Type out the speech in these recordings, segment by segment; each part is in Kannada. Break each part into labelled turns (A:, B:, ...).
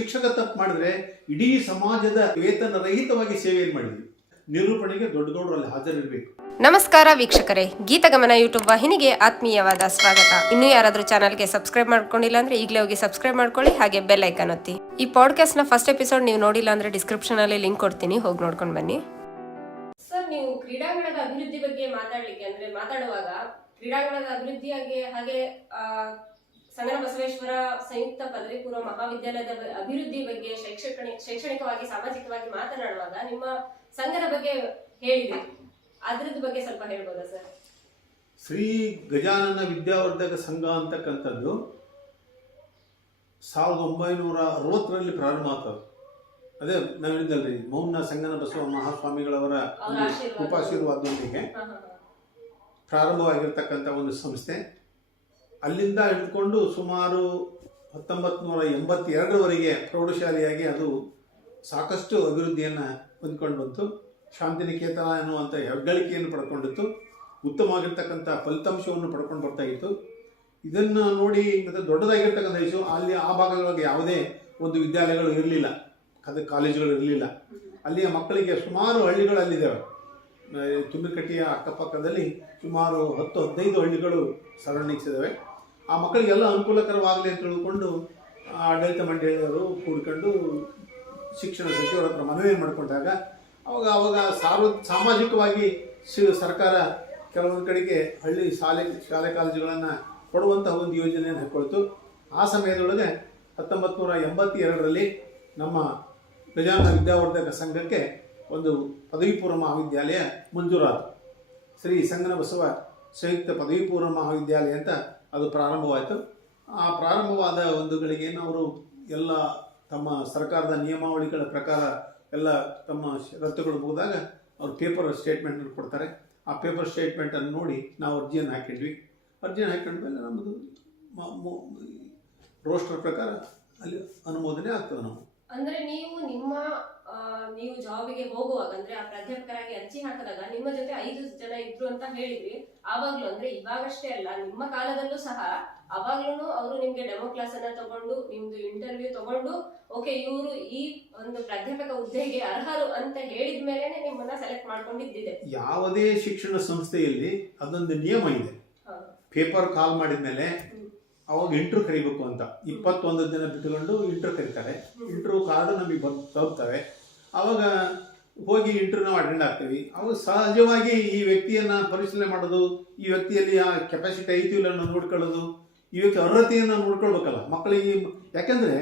A: ಶಿಕ್ಷಕ ತಪ್ಪು ಮಾಡಿದ್ರೆ ಇಡೀ ಸಮಾಜದ ವೇತನ ರಹಿತವಾಗಿ ಸೇವೆಯನ್ನು ಮಾಡಿದ್ವಿ. ನಿರೂಪಣೆಗೆ ದೊಡ್ಡ ದೊಡ್ಡರಲ್ಲಿ ಹಾಜರಿರಬೇಕು.
B: ನಮಸ್ಕಾರ ವೀಕ್ಷಕರೇ. ಗೀತಗಮನ ಯೂಟ್ಯೂಬ್ ವಾಹಿನಿಗೆ ಆತ್ಮೀಯವಾದ ಸ್ವಾಗತ. ಇನ್ನೂ ಯಾರಾದರೂ ಚಾನಲ್ಗೆ ಸಬ್ಸ್ಕ್ರೈಬ್ ಮಾಡ್ಕೊಂಡಿಲ್ಲ ಅಂದ್ರೆ ಈಗಲೇ ಹೋಗಿ ಸಬ್ಸ್ಕ್ರೈಬ್ ಮಾಡ್ಕೊಳ್ಳಿ ಹಾಗೆ ಬೆಲ್ ಐಕನ್ ಒತ್ತಿ. ಈ ಪಾಡ್ಕಾಸ್ಟ್ನ ಫಸ್ಟ್ ಎಪಿಸೋಡ್ ನೀವು ನೋಡಿಲ್ಲ ಅಂದ್ರೆ ಡಿಸ್ಕ್ರಿಪ್ಷನ್ ಅಲ್ಲಿ ಲಿಂಕ್ ಕೊಡ್ತೀನಿ ಹೋಗಿ ನೋಡ್ಕೊಂಡು ಬನ್ನಿ. ಸರ್ ನೀವು ಕ್ರೀಡಾಂಗಣದ ಅಭಿವೃದ್ಧಿ ಬಗ್ಗೆ ಮಾತಾಡ್ಲಿಕ್ಕೆ ಅಂದ್ರೆ ಮಾತಾಡುವಾಗ ಕ್ರೀಡಾಂಗಣದ ಅಭಿವೃದ್ಧಿಯಾಗಿ ಹಾಗೆ ಸಂಗನ ಬಸವೇಶ್ವರ ಸಂಯುಕ್ತ ಪದವಿ ಪೂರ್ವ ಮಹಾವಿದ್ಯಾಲಯದ ಅಭಿವೃದ್ಧಿ ಬಗ್ಗೆ ಶೈಕ್ಷಣಿಕ ಶೈಕ್ಷಣಿಕವಾಗಿ ಸಾಮಾಜಿಕವಾಗಿ ಮಾತನಾಡುವಾಗ ನಿಮ್ಮ ಸಂಘದ ಬಗ್ಗೆ ಹೇಳಿದ್ರಿ. ಅದ್ರದ್ದು ಬಗ್ಗೆ ಸ್ವಲ್ಪ ಹೇಳ್ಬೋದಾ ಸರ್?
A: ಶ್ರೀ ಗಜಾನನ ವಿದ್ಯಾವರ್ಧಕ ಸಂಘ ಅಂತಕ್ಕಂಥದ್ದು ಸಾವಿರದ ಒಂಬೈನೂರ ಅರವತ್ತರಲ್ಲಿ ಪ್ರಾರಂಭ ಆಗ್ತದೆ. ಅದೇ ನಾವು ಹೇಳಿದಲ್ರಿ ಮೌನ ಸಂಗನ ಬಸವ ಮಹಾಸ್ವಾಮಿಗಳವರ
B: ಉಪಾಶೀರ್ವಾದದೊಂದಿಗೆ.
A: ಪ್ರಾರಂಭವಾಗಿರ್ತಕ್ಕಂಥ ಒಂದು ಸಂಸ್ಥೆ. ಅಲ್ಲಿಂದ ಹಿಡ್ಕೊಂಡು ಸುಮಾರು ಹತ್ತೊಂಬತ್ತು ನೂರ ಎಂಬತ್ತೆರಡರವರೆಗೆ ಪ್ರೌಢಶಾಲೆಯಾಗಿ ಅದು ಸಾಕಷ್ಟು ಅಭಿವೃದ್ಧಿಯನ್ನು ಹೊಂದ್ಕೊಂಡು ಬಂತು. ಶಾಂತಿನಿಕೇತನ ಎನ್ನುವಂಥ ಹೆಗ್ಗಳಿಕೆಯನ್ನು ಪಡ್ಕೊಂಡಿತ್ತು. ಉತ್ತಮವಾಗಿರ್ತಕ್ಕಂಥ ಫಲಿತಾಂಶವನ್ನು ಪಡ್ಕೊಂಡು ಬರ್ತಾ ಇತ್ತು. ಇದನ್ನು ನೋಡಿ ಮತ್ತು ದೊಡ್ಡದಾಗಿರ್ತಕ್ಕಂಥ ಇಶ್ಯೂ ಅಲ್ಲಿ ಆ ಭಾಗಗಳಿಗೆ ಯಾವುದೇ ಒಂದು ವಿದ್ಯಾಲಯಗಳು ಇರಲಿಲ್ಲ. ಅದು ಕಾಲೇಜುಗಳು ಇರಲಿಲ್ಲ. ಅಲ್ಲಿಯ ಮಕ್ಕಳಿಗೆ ಸುಮಾರು ಹಳ್ಳಿಗಳಲ್ಲಿದ್ದಾವೆ ಆ, ಅಕ್ಕಪಕ್ಕದಲ್ಲಿ ಸುಮಾರು ಹತ್ತು ಹದಿನೈದು ಹಳ್ಳಿಗಳು ಸರೌಂಡಿಂಗ್ಸ್ ಇದ್ದಾವೆ. ಆ ಮಕ್ಕಳಿಗೆಲ್ಲ ಅನುಕೂಲಕರವಾಗಲಿ ಅಂತ ತಿಳ್ಕೊಂಡು ಆಡಳಿತ ಮಂಡಳಿಯವರು ಕೂಡ್ಕೊಂಡು ಶಿಕ್ಷಣ ಸಚಿವರ ಹತ್ರ ಮನವಿ ಮಾಡಿಕೊಂಡಾಗ ಅವಾಗ ಅವಾಗ ಸಾರ್ವ ಸಾಮಾಜಿಕವಾಗಿ ಶಿ ಸರ್ಕಾರ ಕೆಲವೊಂದು ಕಡೆಗೆ ಹಳ್ಳಿ ಶಾಲೆ ಶಾಲೆ ಕಾಲೇಜುಗಳನ್ನು ಕೊಡುವಂತಹ ಒಂದು ಯೋಜನೆಯನ್ನು ಹಾಕ್ಕೊಳ್ತು ಆ ಸಮಯದೊಳಗೆ ಹತ್ತೊಂಬತ್ತು ನೂರ ಎಂಬತ್ತೆರಡರಲ್ಲಿ ನಮ್ಮ ಗಜಾನ ವಿದ್ಯಾವರ್ಧಕ ಸಂಘಕ್ಕೆ ಒಂದು ಪದವಿ ಪೂರ್ವ ಮಹಾವಿದ್ಯಾಲಯ ಮಂಜೂರಾದ ಶ್ರೀ ಸಂಗನ ಬಸವ ಸಂಯುಕ್ತ ಪದವಿ ಪೂರ್ವ ಮಹಾವಿದ್ಯಾಲಯ ಅಂತ ಅದು ಪ್ರಾರಂಭವಾಯಿತು. ಆ ಪ್ರಾರಂಭವಾದ ಒಂದು ಗಳಿಗೆಯನ್ನು ಅವರು ಎಲ್ಲ ತಮ್ಮ ಸರ್ಕಾರದ ನಿಯಮಾವಳಿಗಳ ಪ್ರಕಾರ ಎಲ್ಲ ತಮ್ಮ ಷರತ್ತುಗಳು ಮುಗಿದಾಗ ಅವ್ರು ಪೇಪರ್ ಸ್ಟೇಟ್ಮೆಂಟನ್ನು ಕೊಡ್ತಾರೆ. ಆ ಪೇಪರ್ ಸ್ಟೇಟ್ಮೆಂಟನ್ನು ನೋಡಿ ನಾವು ಅರ್ಜಿಯನ್ನು ಹಾಕಿದ್ವಿ. ಅರ್ಜಿಯನ್ನು ಹಾಕೊಂಡ್ಮೇಲೆ ನಮ್ಮದು ರೋಸ್ಟರ್ ಪ್ರಕಾರ ಅಲ್ಲಿ ಅನುಮೋದನೆ ಆಗ್ತದೆ ನಾವು
B: ಅಂದರೆ ನೀವು ನಿಮ್ಮ ನೀವು ಜಾಬಿಗೆ ಹೋಗುವಾಗ ಅಂದ್ರೆ ಆ ಪ್ರಾಧ್ಯಾಪಕರಾಗಿ ಅರ್ಜಿ ಹಾಕಿದಾಗ ನಿಮ್ಮ ಜೊತೆ ಐದು ಜನ ಇದ್ರು ಅಂತ ಹೇಳಿದ್ರಿ. ಆವಾಗ್ಲೂ ಅಂದ್ರೆ ಇವಾಗಷ್ಟೇ ಅಲ್ಲ ನಿಮ್ಮ ಕಾಲದಲ್ಲೂ ಸಹ ಅವಾಗ್ಲೂ ಅವರು ನಿಮ್ಗೆ ಡೆಮೋ ಕ್ಲಾಸ್ ಅನ್ನ ತಗೊಂಡು ನಿಮ್ದು ಇಂಟರ್ವ್ಯೂ ತಗೊಂಡು ಓಕೆ ಇವರು ಈ ಒಂದು ಪ್ರಾಧ್ಯಾಪಕ ಹುದ್ದೆಗೆ ಅರ್ಹರು ಅಂತ ಹೇಳಿದ ಮೇಲೆನೆ ನಿಮ್ಮನ್ನ ಸೆಲೆಕ್ಟ್ ಮಾಡ್ಕೊಂಡಿದ್ದಿದೆ.
A: ಯಾವುದೇ ಶಿಕ್ಷಣ ಸಂಸ್ಥೆಯಲ್ಲಿ ಅದೊಂದು ನಿಯಮ ಇದೆ. ಪೇಪರ್ ಕಾಲ್ ಮಾಡಿದ ಮೇಲೆ ಅವಾಗ ಇಂಟ್ರೂ ಕರಿಬೇಕು ಅಂತ. ಇಪ್ಪತ್ತೊಂದು ದಿನ ಬಿಟ್ಟುಕೊಂಡು ಇಂಟ್ರೂ ಕರೀತಾರೆ. ಇಂಟ್ರೂ ಕಾರ್ಡ್ ನಮಗೆ ಬಂದು ತಲುಪ್ತವೆ ಆವಾಗ ಹೋಗಿ ಇಂಟರ್ವ್ಯೂ ಅಟೆಂಡ್ ಆಗ್ತೀವಿ. ಅವಾಗ ಸಹಜವಾಗಿ ಈ ವ್ಯಕ್ತಿಯನ್ನು ಪರಿಶೀಲನೆ ಮಾಡೋದು, ಈ ವ್ಯಕ್ತಿಯಲ್ಲಿ ಆ ಕೆಪಾಸಿಟಿ ಐತಿ ಇಲ್ಲ ನೋಡ್ಕೊಳ್ಳೋದು, ಈ ವ್ಯಕ್ತಿ ಅರ್ಹತೆಯನ್ನು ನೋಡ್ಕೊಳ್ಬೇಕಲ್ಲ ಮಕ್ಕಳಿಗೆ. ಯಾಕಂದರೆ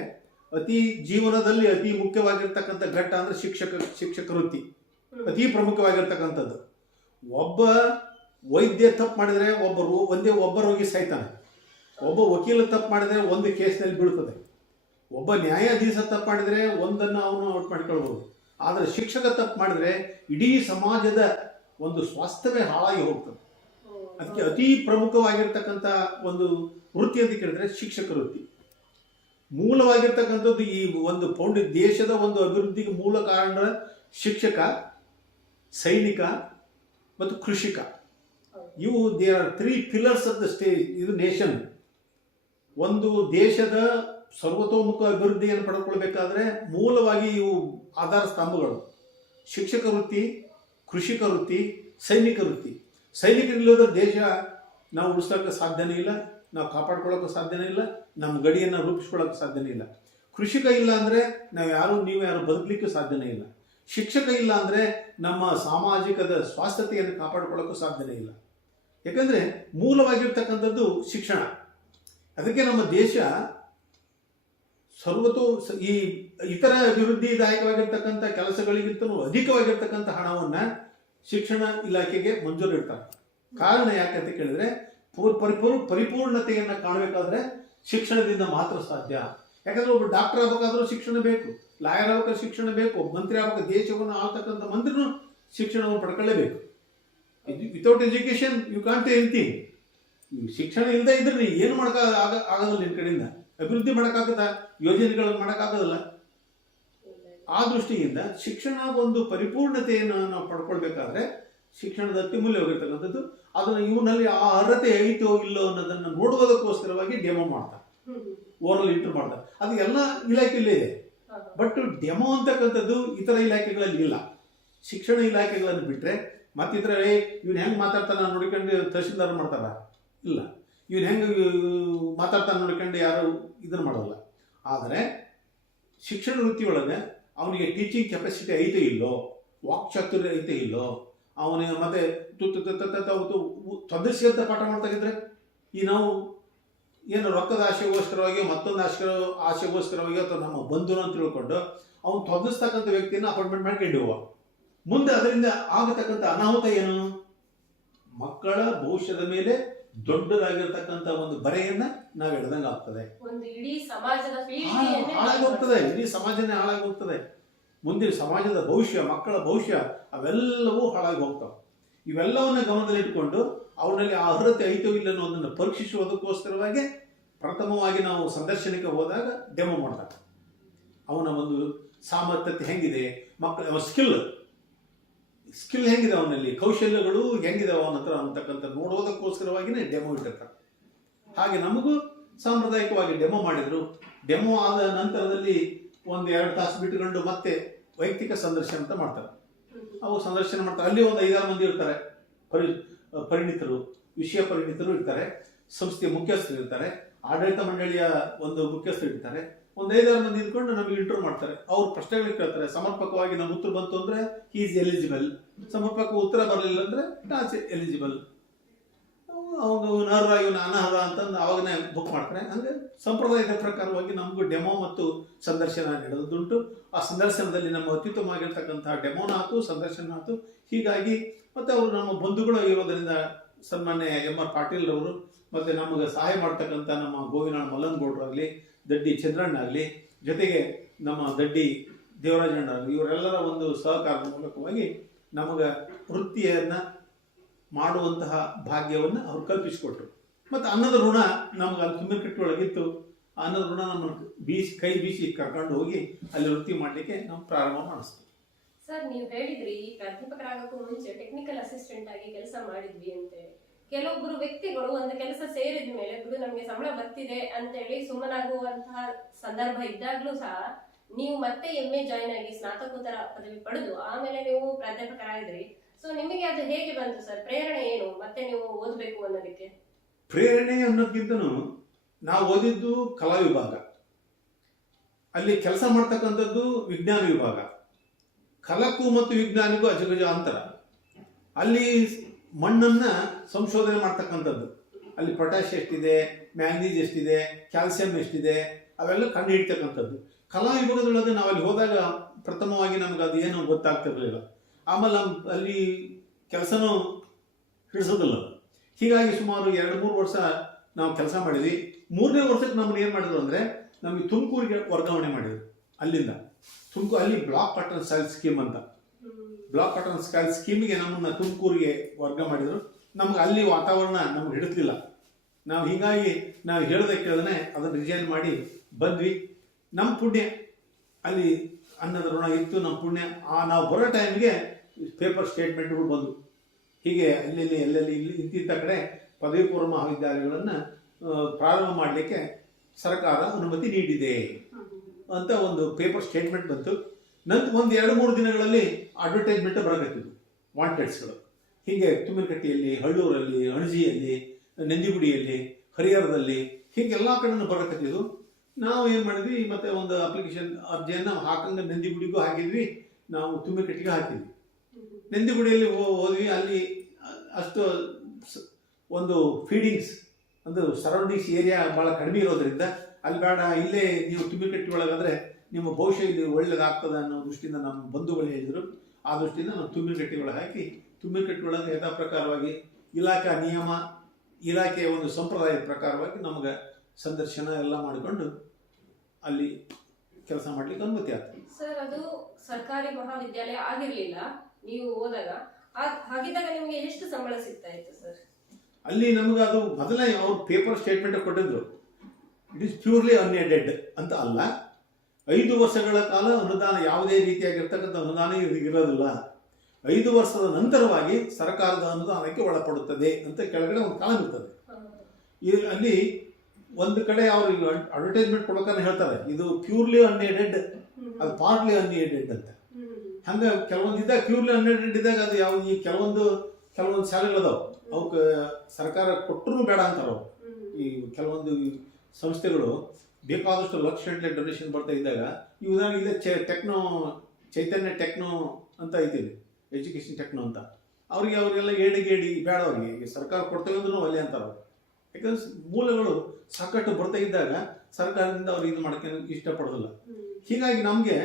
A: ಅತಿ ಜೀವನದಲ್ಲಿ ಅತಿ ಮುಖ್ಯವಾಗಿರ್ತಕ್ಕಂಥ ಘಟ್ಟ ಅಂದರೆ ಶಿಕ್ಷಕ ಶಿಕ್ಷಕ ವೃತ್ತಿ. ಅತಿ ಪ್ರಮುಖವಾಗಿರ್ತಕ್ಕಂಥದ್ದು. ಒಬ್ಬ ವೈದ್ಯ ತಪ್ಪು ಮಾಡಿದರೆ ಒಬ್ಬ ರೋ, ಒಂದೇ ಒಬ್ಬ ರೋಗಿ ಸಾಯ್ತಾನೆ. ಒಬ್ಬ ವಕೀಲ ತಪ್ಪು ಮಾಡಿದರೆ ಒಂದು ಕೇಸ್ನಲ್ಲಿ ಬೀಳ್ತದೆ. ಒಬ್ಬ ನ್ಯಾಯಾಧೀಶ ತಪ್ಪು ಮಾಡಿದರೆ ಒಂದನ್ನು ಅವನು ಔಟ್ ಮಾಡ್ಕೊಳ್ಬೋದು ಆದರೆ ಶಿಕ್ಷಕ ತಪ್ಪು ಮಾಡಿದರೆ ಇಡೀ ಸಮಾಜದ ಒಂದು ಸ್ವಾಸ್ಥ್ಯವೇ ಹಾಳಾಗಿ ಹೋಗ್ತದೆ. ಅದಕ್ಕೆ ಅತಿ ಪ್ರಮುಖವಾಗಿರ್ತಕ್ಕಂಥ ಒಂದು ವೃತ್ತಿ ಅಂತ ಕೇಳಿದ್ರೆ ಶಿಕ್ಷಕ ವೃತ್ತಿ. ಮೂಲವಾಗಿರ್ತಕ್ಕಂಥದ್ದು ಈ ಒಂದು ಪೌಂಡ್ ದೇಶದ ಒಂದು ಅಭಿವೃದ್ಧಿಗೆ ಮೂಲ ಕಾರಣ ಶಿಕ್ಷಕ ಸೈನಿಕ ಮತ್ತು ಕೃಷಿಕ. ಇವು they are three pillars of the state ಇದು ನೇಷನ್ ಒಂದು ದೇಶದ ಸರ್ವತೋಮುಖ ಅಭಿವೃದ್ಧಿಯನ್ನು ಪಡೆದುಕೊಳ್ಬೇಕಾದ್ರೆ ಮೂಲವಾಗಿ ಇವು ಆಧಾರ ಸ್ತಂಭಗಳು. ಶಿಕ್ಷಕ ವೃತ್ತಿ, ಕೃಷಿಕ ವೃತ್ತಿ, ಸೈನಿಕ ವೃತ್ತಿ. ಸೈನಿಕರಿಲ್ಲದ ದೇಶ ನಾವು ಉಳಿಸೋಕ್ಕೆ ಸಾಧ್ಯನೇ ಇಲ್ಲ, ನಾವು ಕಾಪಾಡ್ಕೊಳ್ಳೋಕೆ ಸಾಧ್ಯನೇ ಇಲ್ಲ, ನಮ್ಮ ಗಡಿಯನ್ನು ರೂಪಿಸ್ಕೊಳ್ಳೋಕೆ ಸಾಧ್ಯನೇ ಇಲ್ಲ. ಕೃಷಿಕ ಇಲ್ಲ ಅಂದರೆ ನಾವು ಯಾರು, ನೀವು ಯಾರು ಬದುಕಲಿಕ್ಕೂ ಸಾಧ್ಯನೇ ಇಲ್ಲ. ಶಿಕ್ಷಕ ಇಲ್ಲ ಅಂದರೆ ನಮ್ಮ ಸಾಮಾಜಿಕದ ಸ್ವಾಸ್ಥತೆಯನ್ನು ಕಾಪಾಡ್ಕೊಳ್ಳೋಕ್ಕೂ ಸಾಧ್ಯನೇ ಇಲ್ಲ. ಯಾಕಂದರೆ ಮೂಲವಾಗಿರ್ತಕ್ಕಂಥದ್ದು ಶಿಕ್ಷಣ. ಅದಕ್ಕೆ ನಮ್ಮ ದೇಶ ಸರ್ವತೋ ಈ ಇತರ ಅಭಿವೃದ್ಧಿದಾಯಕವಾಗಿರ್ತಕ್ಕಂಥ ಕೆಲಸಗಳಿಗಿಂತಲೂ ಅಧಿಕವಾಗಿರ್ತಕ್ಕಂಥ ಹಣವನ್ನು ಶಿಕ್ಷಣ ಇಲಾಖೆಗೆ ಮಂಜೂರು ಇಡ್ತಾರೆ ಕಾರಣ ಯಾಕಂತ ಕೇಳಿದ್ರೆ, ಪೂರ್- ಪರಿಪೂರ್ ಪರಿಪೂರ್ಣತೆಯನ್ನು ಕಾಣಬೇಕಾದ್ರೆ ಶಿಕ್ಷಣದಿಂದ ಮಾತ್ರ ಸಾಧ್ಯ. ಯಾಕಂದ್ರೆ ಒಬ್ಬ ಡಾಕ್ಟರ್ ಆಗ್ಬೇಕಾದ್ರೂ ಶಿಕ್ಷಣ ಬೇಕು, ಲಾಯರ್ ಆಗ್ಬೇಕಾದ್ರೆ ಶಿಕ್ಷಣ ಬೇಕು, ಮಂತ್ರಿ ಆಗ್ಬೇಕು, ದೇಶವನ್ನು ಆಳ್ತಕ್ಕಂಥ ಮಂತ್ರಿನೂ ಶಿಕ್ಷಣವನ್ನು ಪಡ್ಕೊಳ್ಳೇಬೇಕು. Without education you can't anything ಶಿಕ್ಷಣ ಇಲ್ಲದೆ ಇದ್ರೆ ನೀ ಏನು ಮಾಡೋಕ್ಕಾಗ ಆಗ ಆಗೋದಿಲ್ಲ ನಿನ್ನ ಕಡೆಯಿಂದ. ಅಭಿವೃದ್ಧಿ ಮಾಡೋಕ್ಕಾಗದ ಯೋಜನೆಗಳನ್ನು ಮಾಡೋಕ್ಕಾಗೋದಿಲ್ಲ ಆ ದೃಷ್ಟಿಯಿಂದ ಶಿಕ್ಷಣ ಒಂದು ಪರಿಪೂರ್ಣತೆಯನ್ನು ನಾವು ಪಡ್ಕೊಳ್ಬೇಕಾದ್ರೆ ಶಿಕ್ಷಣದ ಅತಿಮೂಲ್ಯವಾಗಿರ್ತಕ್ಕಂಥದ್ದು ಅದನ್ನು ಇವನಲ್ಲಿ ಆ ಅರ್ಹತೆ ಐತೋ ಇಲ್ಲೋ ಅನ್ನೋದನ್ನು ನೋಡುವುದಕ್ಕೋಸ್ಕರವಾಗಿ ಡೆಮೋ ಮಾಡ್ತಾರೆ. ಓರಲ್ ಇಂಟರ್ ಮಾಡ್ತಾರೆ. ಅದು ಎಲ್ಲ ಇಲಾಖೆಯಲ್ಲೇ ಇದೆ. ಬಟ್ ಡೆಮೋ ಅಂತಕ್ಕಂಥದ್ದು ಇತರ ಇಲಾಖೆಗಳಲ್ಲಿ ಇಲ್ಲ. ಶಿಕ್ಷಣ ಇಲಾಖೆಗಳನ್ನು ಬಿಟ್ಟರೆ ಮತ್ತಿತರ ಇವ್ನು ಹೆಂಗೆ ಮಾತಾಡ್ತಾನ ನೋಡಿಕೊಂಡು ತಹಶೀಲ್ದಾರ್ ಮಾಡ್ತಾರ? ಇಲ್ಲ. ಇವ್ನು ಹೆಂಗೆ ಮಾತಾಡ್ತಾನೆ ನೋಡ್ಕೊಂಡು ಯಾರು ಇದನ್ನು ಮಾಡಲ್ಲ. ಆದರೆ ಶಿಕ್ಷಣ ವೃತ್ತಿಯೊಳಗೆ ಅವನಿಗೆ ಟೀಚಿಂಗ್ ಕೆಪಾಸಿಟಿ ಐತೆ ಇಲ್ಲೋ ವಾಕ್ಚಾತುರ್ಯ ಐತೆ ಇಲ್ಲೋ ಅವನಿಗೆ ಮತ್ತೆ ಅಂತ ಪಾಠ ಮಾಡ್ತಾಗಿದ್ರೆ ಈ ನಾವು ಏನು ರೊಕ್ಕದ ಆಶೆಗೋಸ್ಕರವಾಗಿ ಮತ್ತೊಂದು ಆಶೆ ಆಶೆಗೋಸ್ಕರವಾಗಿ ಅಥವಾ ನಮ್ಮ ಬಂಧುನ ಅಂತ ತಿಳ್ಕೊಂಡು ಅವ್ನು ತೊಂದರಿಸ್ತಕ್ಕಂಥ ವ್ಯಕ್ತಿಯನ್ನು ಅಪಾಯಿಂಟ್ಮೆಂಟ್ ಮಾಡ್ಕೊಂಡು ಹೋಗುವ. ಮುಂದೆ ಅದರಿಂದ ಆಗತಕ್ಕಂಥ ಅನಾಹುತ ಏನು? ಮಕ್ಕಳ ಭವಿಷ್ಯದ ಮೇಲೆ ದೊಡ್ಡದಾಗಿರ್ತಕ್ಕಂಥ ಒಂದು ಬರೆಯನ್ನ ನಾವು ಎಳೆದಂಗೆ ಆಗ್ತದೆ.
B: ಒಂದು ಇಡೀ ಸಮಾಜದ
A: ಹಾಳಾಗಿ ಹೋಗ್ತದೆ ಇಡೀ ಸಮಾಜನೇ ಹಾಳಾಗೋಗ್ತದೆ. ಮುಂದಿನ ಸಮಾಜದ ಭವಿಷ್ಯ ಮಕ್ಕಳ ಭವಿಷ್ಯ ಅವೆಲ್ಲವೂ ಹಾಳಾಗಿ ಹೋಗ್ತಾವೆ ಇವೆಲ್ಲವನ್ನ ಗಮನದಲ್ಲಿಟ್ಟುಕೊಂಡು ಅವರಲ್ಲಿ ಆ ಅರ್ಹತೆ ಐತೋ ಇಲ್ಲ ಅನ್ನೋದನ್ನು ಪರೀಕ್ಷಿಸುವುದಕ್ಕೋಸ್ಕರವಾಗಿ ಪ್ರಥಮವಾಗಿ ನಾವು ಸಂದರ್ಶನಕ್ಕೆ ಹೋದಾಗ ಡೆಮೋ ಮಾಡ್ತಾರೆ. ಅವನ ಒಂದು ಸಾಮರ್ಥ್ಯತೆ ಹೆಂಗಿದೆ ಮಕ್ಕಳ ಸ್ಕಿಲ್ ಸ್ಕಿಲ್ ಹೆಂಗಿದೆ ಅವನಲ್ಲಿ? ಕೌಶಲ್ಯಗಳು ಹೆಂಗಿದೆ ಅವನ ಹತ್ರ ಅಂತಕ್ಕಂಥ ನೋಡೋದಕ್ಕೋಸ್ಕರವಾಗಿನೇ ಡೆಮೋ ಇಟ್ಟಿರ್ತಾರೆ. ಹಾಗೆ ನಮಗೂ ಸಾಂಪ್ರದಾಯಿಕವಾಗಿ ಡೆಮೋ ಮಾಡಿದ್ರು. ಡೆಮೋ ಆದ ನಂತರದಲ್ಲಿ ಒಂದು ಎರಡು ತಾಸು ಬಿಟ್ಟುಕೊಂಡು ಮತ್ತೆ ವೈಯಕ್ತಿಕ ಸಂದರ್ಶನ ಅಂತ ಮಾಡ್ತಾರೆ. ಅವು ಸಂದರ್ಶನ ಮಾಡ್ತಾರೆ. ಅಲ್ಲಿ ಒಂದು ಐದಾರು ಮಂದಿ ಇರ್ತಾರೆ. ಪರಿ, ಪರಿಣಿತರು, ವಿಷಯ ಪರಿಣಿತರು ಇರ್ತಾರೆ. ಸಂಸ್ಥೆಯ ಮುಖ್ಯಸ್ಥರು ಇರ್ತಾರೆ. ಆಡಳಿತ ಮಂಡಳಿಯ ಒಂದು ಮುಖ್ಯಸ್ಥರು ಇರ್ತಾರೆ. ಒಂದು ಐದಾರು ಮಂದಿ ಇದ್ಕೊಂಡು ನಮಗೆ ಇಂಟರ್ವ್ಯೂ ಮಾಡ್ತಾರೆ. ಅವ್ರು ಪ್ರಶ್ನೆಗಳಿಗೆ ಕೇಳ್ತಾರೆ. ಸಮರ್ಪಕವಾಗಿ ನಮ್ಮ ಉತ್ತರ ಬಂತು ಅಂದ್ರೆ ಈಸ್ ಎಲಿಜಿಬಲ್ ಸಮರ್ಪಕ ಉತ್ತರ ಬರಲಿಲ್ಲ ಅಂದ್ರೆ ನಾಟ್ ಎಲಿಜಿಬಲ್ ಅವಾಗ ಇವನು ಅರ್ಹ, ಇವನು ಅನರ್ಹ ಅಂತಂದು ಅವಾಗನೇ ಬುಕ್ ಮಾಡ್ತಾರೆ. ಅಂದ್ರೆ ಸಂಪ್ರದಾಯದ ಪ್ರಕಾರವಾಗಿ ನಮಗೂ ಡೆಮೋ ಮತ್ತು ಸಂದರ್ಶನ ನೀಡೋದುಂಟು ಆ ಸಂದರ್ಶನದಲ್ಲಿ ನಮ್ಮ ಅತ್ಯುತ್ತಮವಾಗಿರ್ತಕ್ಕಂತಹ ಡೆಮೋನ ಆಯ್ತು ಸಂದರ್ಶನ ಆಯ್ತು ಹೀಗಾಗಿ ಮತ್ತೆ ಅವರು ನಮ್ಮ ಬಂಧುಗಳು ಇರೋದರಿಂದ ಸನ್ಮಾನ್ಯ ಎಂ ಆರ್ ಪಾಟೀಲ್ ಅವರು ಮತ್ತೆ ನಮಗೆ ಸಹಾಯ ಮಾಡ್ತಕ್ಕಂಥ ನಮ್ಮ ಗೋವಿನಾಳ್ ಮಲ್ಲನಗೌಡರಾಗಲಿ ದಡ್ಡಿ ಚಂದ್ರಣ್ಣ ಆಗಲಿ, ಜೊತೆಗೆ ನಮ್ಮ ದಡ್ಡಿ ದೇವರಾಜಣ್ಣ ಇವರೆಲ್ಲರ ಒಂದು ಸಹಕಾರದ ಮೂಲಕವಾಗಿ ನಮಗೆ ವೃತ್ತಿಯನ್ನ ಮಾಡುವಂತಹ ಭಾಗ್ಯವನ್ನು ಅವ್ರು ಕಲ್ಪಿಸಿಕೊಟ್ರು. ಮತ್ತು ಅನ್ನದ ಋಣ ನಮ್ಗೆ ಅಲ್ಲಿ ತುಂಬ ಕಟ್ಟೊಳಗಿತ್ತು ಅನ್ನದ ಋಣ ನಮ್ಮನ್ನು ಬೀಸಿ, ಕೈ ಬೀಸಿ ಕರ್ಕೊಂಡು ಹೋಗಿ ಅಲ್ಲಿ ವೃತ್ತಿ ಮಾಡಲಿಕ್ಕೆ ನಾವು ಪ್ರಾರಂಭ ಮಾಡಿಸ್ತು
B: ಸರ್, ನೀವು ಹೇಳಿದ್ರಿ ಪ್ರಾಧ್ಯಾಪಕರಾಗಕ್ಕೂ ಮುಂಚೆ ಟೆಕ್ನಿಕಲ್ ಅಸಿಸ್ಟೆಂಟ್ ಆಗಿ ಕೆಲಸ ಮಾಡಿದ್ವಿ ಅಂತ. ಕೆಲವೊಬ್ಬರು ವ್ಯಕ್ತಿಗಳು ಒಂದು ಕೆಲಸ ಸೇರಿದ ಮೇಲೆ ಬಿಡು ನಮಗೆ ಸಂಬಳ ಬರ್ತಿದೆ ಅಂತೇಳಿ ಸುಮ್ಮನಾಗುವಂತಹ ಸಂದರ್ಭ ಇದ್ದಾಗ್ಲೂ ಸಹ ನೀವು ಮತ್ತೆ ಎಂ ಎ ಜಾಯ್ನ್ ಆಗಿ ಸ್ನಾತಕೋತ್ತರ ಪದವಿ ಪಡೆದು ಆಮೇಲೆ ನೀವು ಪ್ರಾಧ್ಯಾಪಕರಾಗಿದ್ರಿ. ಸೊ ನಿಮಗೆ ಅದು ಹೇಗೆ ಬಂತು ಸರ್? ಪ್ರೇರಣೆ ಏನು? ಮತ್ತೆ ನೀವು ಓದಬೇಕು ಅನ್ನೋದಕ್ಕೆ?
A: ಪ್ರೇರಣೆ ಅನ್ನೋದಕ್ಕಿಂತನೂ ನಾವು ಓದಿದ್ದು ಕಲಾ ವಿಭಾಗ. ಅಲ್ಲಿ ಕೆಲಸ ಮಾಡ್ತಕ್ಕಂಥದ್ದು ವಿಜ್ಞಾನ ವಿಭಾಗ. ಕಲಕ್ಕೂ ಮತ್ತು ವಿಜ್ಞಾನಿಗೂ ಅಜಗಜ ಅಂತರ. ಅಲ್ಲಿ ಮಣ್ಣನ್ನ ಸಂಶೋಧನೆ ಮಾಡ್ತಕ್ಕಂಥದ್ದು. ಅಲ್ಲಿ ಪೊಟ್ಯಾಶ್ ಎಷ್ಟಿದೆ, ಮ್ಯಾಂಗ್ನೀಸ್ ಎಷ್ಟಿದೆ, ಕ್ಯಾಲ್ಸಿಯಂ ಎಷ್ಟಿದೆ, ಅವೆಲ್ಲ ಕಂಡು ಹಿಡಿತಕ್ಕಂಥದ್ದು. ಕಲಾ ಯುಗದೊಳಗೆ ನಾವು ಅಲ್ಲಿ ಹೋದಾಗ ಪ್ರಥಮವಾಗಿ ನಮ್ಗೆ ಅದು ಏನು ಗೊತ್ತಾಗ್ತಿರ್ಲಿಲ್ಲ. ಆಮೇಲೆ ನಮ್ ಅಲ್ಲಿ ಕೆಲಸನೂ ಹಿಡಿಸೋದಿಲ್ಲ. ಹೀಗಾಗಿ ಸುಮಾರು ಎರಡು ಮೂರು ವರ್ಷ ನಾವು ಕೆಲಸ ಮಾಡಿದ್ವಿ. ಮೂರನೇ ವರ್ಷಕ್ಕೆ ನಮ್ಮನ್ನ ಏನು ಮಾಡಿದ್ರು ಅಂದರೆ ನಮಗೆ ತುಮಕೂರಿಗೆ ವರ್ಗಾವಣೆ ಮಾಡಿದ್ರು ಅಲ್ಲಿಂದ. ತುಮಕೂರು ಅಲ್ಲಿ ಬ್ಲಾಕ್ ಪಟ್ಟಣ ಸ್ಟೈಲ್ ಸ್ಕೀಮ್ ಅಂತ. ಬ್ಲಾಕ್ ಪಟ್ಟಣ ಸ್ಟೈಲ್ ಸ್ಕೀಮಿಗೆ ನಮ್ಮನ್ನ ತುಮಕೂರಿಗೆ ವರ್ಗ ಮಾಡಿದ್ರು. ನಮ್ಗೆ ಅಲ್ಲಿ ವಾತಾವರಣ ನಮ್ಗೆ ಹಿಡಿಸ್ಲಿಲ್ಲ ನಾವು ಹೀಗಾಗಿ ನಾವು ಹೇಳದೆ ಕೇಳದೇ ಅದನ್ನು ರಿಜೈನ್ ಮಾಡಿ ಬಂದ್ವಿ. ನಮ್ಮ ಪುಣ್ಯ. ಅಲ್ಲಿ ಅನ್ನದ ಋಣ ಇತ್ತು ನಮ್ಮ ಪುಣ್ಯ. ಆ ನಾವು ಬರೋ ಟೈಮ್ಗೆ ಪೇಪರ್ ಸ್ಟೇಟ್ಮೆಂಟ್ಗಳು ಬಂದವು. ಹೀಗೆ ಅಲ್ಲೆಲ್ಲಿ ಎಲ್ಲೆಲ್ಲಿ ಇಲ್ಲಿ ಇಂತಿಂಥ ಕಡೆ ಪದವಿ ಪೂರ್ವ ಮಹಾವಿದ್ಯಾಲಯಗಳನ್ನು ಪ್ರಾರಂಭ ಮಾಡಲಿಕ್ಕೆ ಸರ್ಕಾರ ಅನುಮತಿ ನೀಡಿದೆ ಅಂತ ಒಂದು ಪೇಪರ್ ಸ್ಟೇಟ್ಮೆಂಟ್ ಬಂತು. ನಂತರ ಒಂದು ಎರಡು, ಮೂರು ದಿನಗಳಲ್ಲಿ ಅಡ್ವರ್ಟೈಸ್ಮೆಂಟ್ ಬರಕತ್ತಿದ್ವು ವಾಂಟೆಡ್ಸ್ಗಳು ಹೀಗೆ ತುಮ್ಮಿನಕಟ್ಟಿಯಲ್ಲಿ ಹಳ್ಳೂರಲ್ಲಿ, ಅಣಜಿಯಲ್ಲಿ, ನಂದಿಗುಡಿಯಲ್ಲಿ, ಹರಿಹರದಲ್ಲಿ, ಹೀಗೆಲ್ಲ ಕಡೆನೂ ಬರಕತ್ತಿದ್ವು ನಾವು ಏನು ಮಾಡಿದ್ವಿ, ಮತ್ತೆ ಒಂದು ಅಪ್ಲಿಕೇಶನ್ ಅರ್ಜಿಯನ್ನು ಹಾಕಂಗ ನಂದಿಗುಡಿಗೂ ಹಾಕಿದ್ವಿ. ನಾವು ತುಂಬಿಕಟ್ಟಿಗೆ ಹಾಕಿದ್ವಿ. ನಂದಿಗುಡಿಯಲ್ಲಿ ಹೋದ್ವಿ, ಅಲ್ಲಿ ಅಷ್ಟು ಒಂದು ಫೀಡಿಂಗ್ಸ್ ಒಂದು ಸರೌಂಡಿಂಗ್ಸ್ ಏರಿಯಾ ಭಾಳ ಕಡಿಮೆ ಇರೋದ್ರಿಂದ ಅಲ್ಲಿ ಬೇಡ, ಇಲ್ಲೇ ನೀವು ತುಂಬಿಕಟ್ಟಿ ಒಳಗಾದ್ರೆ ನಿಮ್ಮ ಭವಿಷ್ಯ ಇಲ್ಲಿ ಒಳ್ಳೇದಾಗ್ತದೆ ಅನ್ನೋ ದೃಷ್ಟಿಯಿಂದ ನಮ್ಮ ಬಂಧುಗಳು ಹೇಳಿದರು. ಆ ದೃಷ್ಟಿಯಿಂದ ನಾವು ತುಂಬಿಕಟ್ಟಿ ಒಳಗೆ ಹಾಕಿ ತುಂಬಿನಕಟ್ಟಿ ಒಳಗೆ ಯಥಾ ಪ್ರಕಾರವಾಗಿ ಇಲಾಖಾ ನಿಯಮ, ಇಲಾಖೆಯ ಒಂದು ಸಂಪ್ರದಾಯದ ಪ್ರಕಾರವಾಗಿ ನಮಗೆ ಸಂದರ್ಶನ ಎಲ್ಲ ಮಾಡಿಕೊಂಡು ಅಲ್ಲಿ ಕೆಲಸ ಮಾಡ್ಲಿಕ್ಕೆ ಅನುಮತಿ ಆಗ್ತದೆ.
B: ಸರ್ ಅದು ಸರ್ಕಾರಿ ಮಹಾವಿದ್ಯಾಲಯ ಆಗಿರಲಿಲ್ಲ ನೀವು ಹೋದಾಗ. ಆ- ಹಾಗಿದ್ದಾಗ ನಿಮಗೆ ಎಷ್ಟು ಸಂಬಳ ಸಿಗ್ತಾ ಇತ್ತು ಸರ್?
A: ಅಲ್ಲಿ ನಮಗೆ ಅದು ಮೊದಲೇ ಅವ್ರು ಪೇಪರ್ ಸ್ಟೇಟ್ಮೆಂಟ್ ಕೊಟ್ಟಿದ್ರು. ಇಟ್ ಇಸ್ ಪ್ಯೂರ್ಲಿ ಅನ್ಎಡೆಡ್ ಅಂತ ಅಲ್ಲ. ಐದು ವರ್ಷಗಳ ಕಾಲ ಅನುದಾನ ಯಾವುದೇ ರೀತಿಯಾಗಿರ್ತಕ್ಕಂಥ ಅನುದಾನ ಇರ್- ಇರೋದಿಲ್ಲ. ಐದು ವರ್ಷದ ನಂತರವಾಗಿ ಸರ್ಕಾರದ ಅನುದಾನಕ್ಕೆ ಒಳಪಡುತ್ತದೆ ಅಂತ ಕೆಳಗಡೆ ಒಂದು ಕಾಲ ಇರ್ತದೆ. ಈ ಅಲ್ಲಿ ಒಂದು ಕಡೆ ಅವರು ಅಡ್ವರ್ಟೈಸ್ಮೆಂಟ್ ಕೊಡೋಕನ್ನ ಹೇಳ್ತಾರೆ. ಇದು ಪ್ಯೂರ್ಲಿ ಅನ್ಎಡೆಡ್ ಅದು ಪಾರ್ಟ್ಲಿ ಅನ್ಎಡೆಡ್ ಅಂತ. ಹಂಗೆ ಕೆಲವೊಂದು ಇದ್ದಾಗ ಪ್ಯೂರ್ಲಿ ಅನ್ಎಡೆಡ್ ಇದ್ದಾಗ ಅದು ಯಾವ ಈ ಕೆಲವೊಂದು ಕೆಲವೊಂದು ಶಾಲೆಗಳು ಅದಾವ. ಅವಕ್ಕೆ ಸರ್ಕಾರ ಕೊಟ್ಟರು ಬೇಡ ಅಂತಾರ ಅವು ಈ ಕೆಲವೊಂದು ಸಂಸ್ಥೆಗಳು ಬೇಕಾದಷ್ಟು ಲಕ್ಷ ಗಂಟೆ ಡೊನೇಷನ್ ಬರ್ತಾ ಇದ್ದಾಗ ಈ ಉದಾಹರಣೆ ಇದೆ ಚೆ ಟೆಕ್ನೋ ಚೈತನ್ಯ ಟೆಕ್ನೋ ಅಂತ ಐತಿದೆ ಎಜುಕೇಷನ್ ಟೆಕ್ನೋ ಅಂತ. ಅವ್ರಿಗೆ ಅವರಿಗೆಲ್ಲ ಏಡಿ ಗೇಡಿ ಬೇಡ ಅವ್ರಿಗೆ. ಈಗ ಸರ್ಕಾರ ಕೊಡ್ತೇವೆ ಅಂದ್ರೂ ಒಲ್ಲೆ ಅಂತಾರೆ ಯಾಕಂದ್ರೆ ಮೂಲಗಳು ಸಾಕಷ್ಟು ಬರ್ತಾ ಇದ್ದಾಗ ಸರ್ಕಾರದಿಂದ ಅವ್ರು ಇದು ಮಾಡಕ್ಕೆ ಇಷ್ಟಪಡೋದಿಲ್ಲ. ಹೀಗಾಗಿ ನಮಗೆ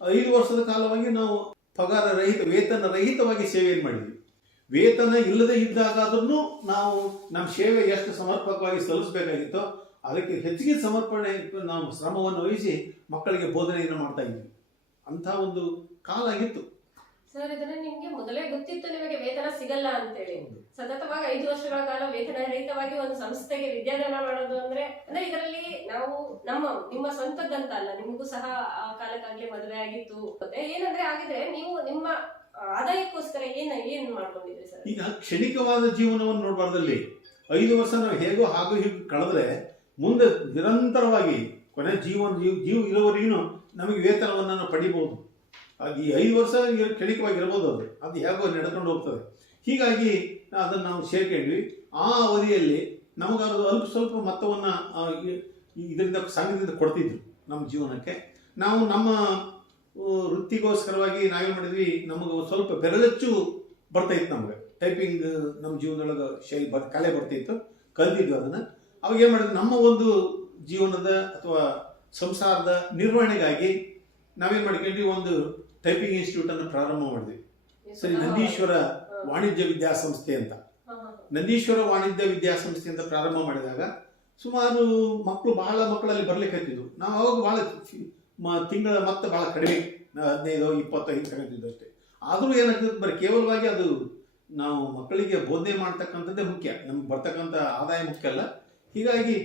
A: ಐದು ವರ್ಷದ ಕಾಲವಾಗಿ ನಾವು ಪಗಾರ ರಹಿತ, ವೇತನ ರಹಿತವಾಗಿ ಸೇವೆಯನ್ನು ಮಾಡಿದ್ವಿ? ವೇತನ ಇಲ್ಲದೆ ಇದ್ದಾಗಾದ್ರೂ ನಾವು ನಮ್ಮ ಸೇವೆ ಎಷ್ಟು ಸಮರ್ಪಕವಾಗಿ ಸಲ್ಲಿಸಬೇಕಾಗಿತ್ತು ಅದಕ್ಕೆ ಹೆಚ್ಚಿಗೆ ಸಮರ್ಪಣೆ ನಾವು ಶ್ರಮವನ್ನು ವಹಿಸಿ ಮಕ್ಕಳಿಗೆ ಬೋಧನೆಯನ್ನು ಮಾಡ್ತಾ ಇದ್ವಿ. ಅಂಥ ಒಂದು ಕಾಲ ಆಗಿತ್ತು.
B: ಸರ್, ಇದನ್ನ ನಿಮ್ಗೆ ಮೊದಲೇ ಗೊತ್ತಿತ್ತು, ನಿಮಗೆ ವೇತನ ಸಿಗಲ್ಲ ಅಂತೇಳಿ. ಸತತವಾಗಿ ಐದು ವರ್ಷಗಳ ಕಾಲ ವೇತನ ರಹಿತವಾಗಿ ಒಂದು ಸಂಸ್ಥೆಗೆ ವಿದ್ಯಾದಾನ ಮಾಡೋದು ಅಂದ್ರೆ ಅಂದ್ರೆ ಇದರಲ್ಲಿ ನಾವು ನಮ್ಮ, ನಿಮ್ಮ ಸ್ವಂತದ್ದಂತ ಅಲ್ಲ, ನಿಮಗೂ ಸಹ ಆ ಕಾಲಕ್ಕಾಗ್ಲೇ ಮದುವೆ ಆಗಿತ್ತು. ಮತ್ತೆ ಏನಂದ್ರೆ ಆಗಿದ್ರೆ ನೀವು ನಿಮ್ಮ ಆದಾಯಕ್ಕೋಸ್ಕರ ಏನ, ಏನ್ ಮಾಡ್ಕೊಂಡಿದ್ರಿ ಸರ್?
A: ಈಗ ಕ್ಷಣಿಕವಾದ ಜೀವನವನ್ನು ನೋಡಬಾರ್ದಲ್ಲಿ. ಐದು ವರ್ಷ ನಾವು ಹೇಗೋ ಹಾಗೂ ಹೀಗೆ ಕಳೆದ್ರೆ ಮುಂದೆ ನಿರಂತರವಾಗಿ ಕೊನೆ ಜೀವನ, ಜೀವ ಜೀವ ಇರೋವರೆಗೂ ನಮಗೆ ವೇತನವನ್ನು ನಾವು ಪಡಿಬಹುದು. ಅದು ಈ ಐದು ವರ್ಷ ಕೆಳಿಕವಾಗಿರ್ಬೋದು ಅದು. ಅದು ಹೇಗೋ ನಡ್ಕೊಂಡು ಹೋಗ್ತದೆ. ಹೀಗಾಗಿ ಅದನ್ನು ನಾವು ಸೇರ್ಕೊಂಡ್ವಿ. ಆ ಅವಧಿಯಲ್ಲಿ ನಮಗದು ಅಲ್ಪ ಸ್ವಲ್ಪ ಮೊತ್ತವನ್ನು ಇದರಿಂದ ಸಂಘದಿಂದ ಕೊಡ್ತಿದ್ರು ನಮ್ಮ ಜೀವನಕ್ಕೆ. ನಾವು ನಮ್ಮ ವೃತ್ತಿಗೋಸ್ಕರವಾಗಿ ನಾವೇನು ಮಾಡಿದ್ವಿ. ನಮಗೆ ಸ್ವಲ್ಪ ಬೆರಳಚ್ಚು ಬರ್ತಾ ಇತ್ತು ನಮಗೆ. ಟೈಪಿಂಗ್ ನಮ್ಮ ಜೀವನದೊಳಗೆ ಶೈಲಿ ಬರ್, ಕಲೆ ಬರ್ತಿತ್ತು ಕಲ್ತಿದ್ವಿ ಅದನ್ನು. ಅವಾಗ ಏನು ಮಾಡಿದ್ವಿ? ನಮ್ಮ ಒಂದು ಜೀವನದ ಅಥವಾ ಸಂಸಾರದ ನಿರ್ವಹಣೆಗಾಗಿ ನಾವೇನು ಮಾಡ್ಕೊಂಡ್ವಿ ಒಂದು ಟೈಪಿಂಗ್ ಇನ್ಸ್ಟಿಟ್ಯೂಟ್ ಇನ್ಸ್ಟಿಟ್ಯೂಟನ್ನು ಪ್ರಾರಂಭ ಮಾಡಿದ್ವಿ. ಸರಿ ನಂದೀಶ್ವರ ವಾಣಿಜ್ಯ ವಿದ್ಯಾಸಂಸ್ಥೆ ಅಂತ. ನಂದೀಶ್ವರ ವಾಣಿಜ್ಯ ವಿದ್ಯಾಸಂಸ್ಥೆ ಅಂತ ಪ್ರಾರಂಭ ಮಾಡಿದಾಗ ಸುಮಾರು ಮಕ್ಕಳು ಬಹಳ ಮಕ್ಕಳಲ್ಲಿ ಬರ್ಲಿಕ್ಕೆ ಹತ್ತಿದ್ವು ನಾವು ಅವಾಗ ಬಹಳ ತಿಂಗಳ ಮತ್ತೆ ಬಹಳ ಕಡಿಮೆ ಹದಿನೈದು ಇಪ್ಪತ್ತು ಹಿಂಗೆ ತಗೊಂಡಿದ್ದು ಅಷ್ಟೇ. ಆದರೂ ಏನಾಗ್ತದೆ ಬರೀ ಕೇವಲವಾಗಿ ಅದು ನಾವು ಮಕ್ಕಳಿಗೆ ಬೋಧನೆ ಮಾಡ್ತಕ್ಕಂಥದ್ದೇ ಮುಖ್ಯ. ನಮ್ಗೆ ಬರ್ತಕ್ಕಂಥ ಆದಾಯ ಮುಖ್ಯ ಅಲ್ಲ. ಹೀಗಾಗಿ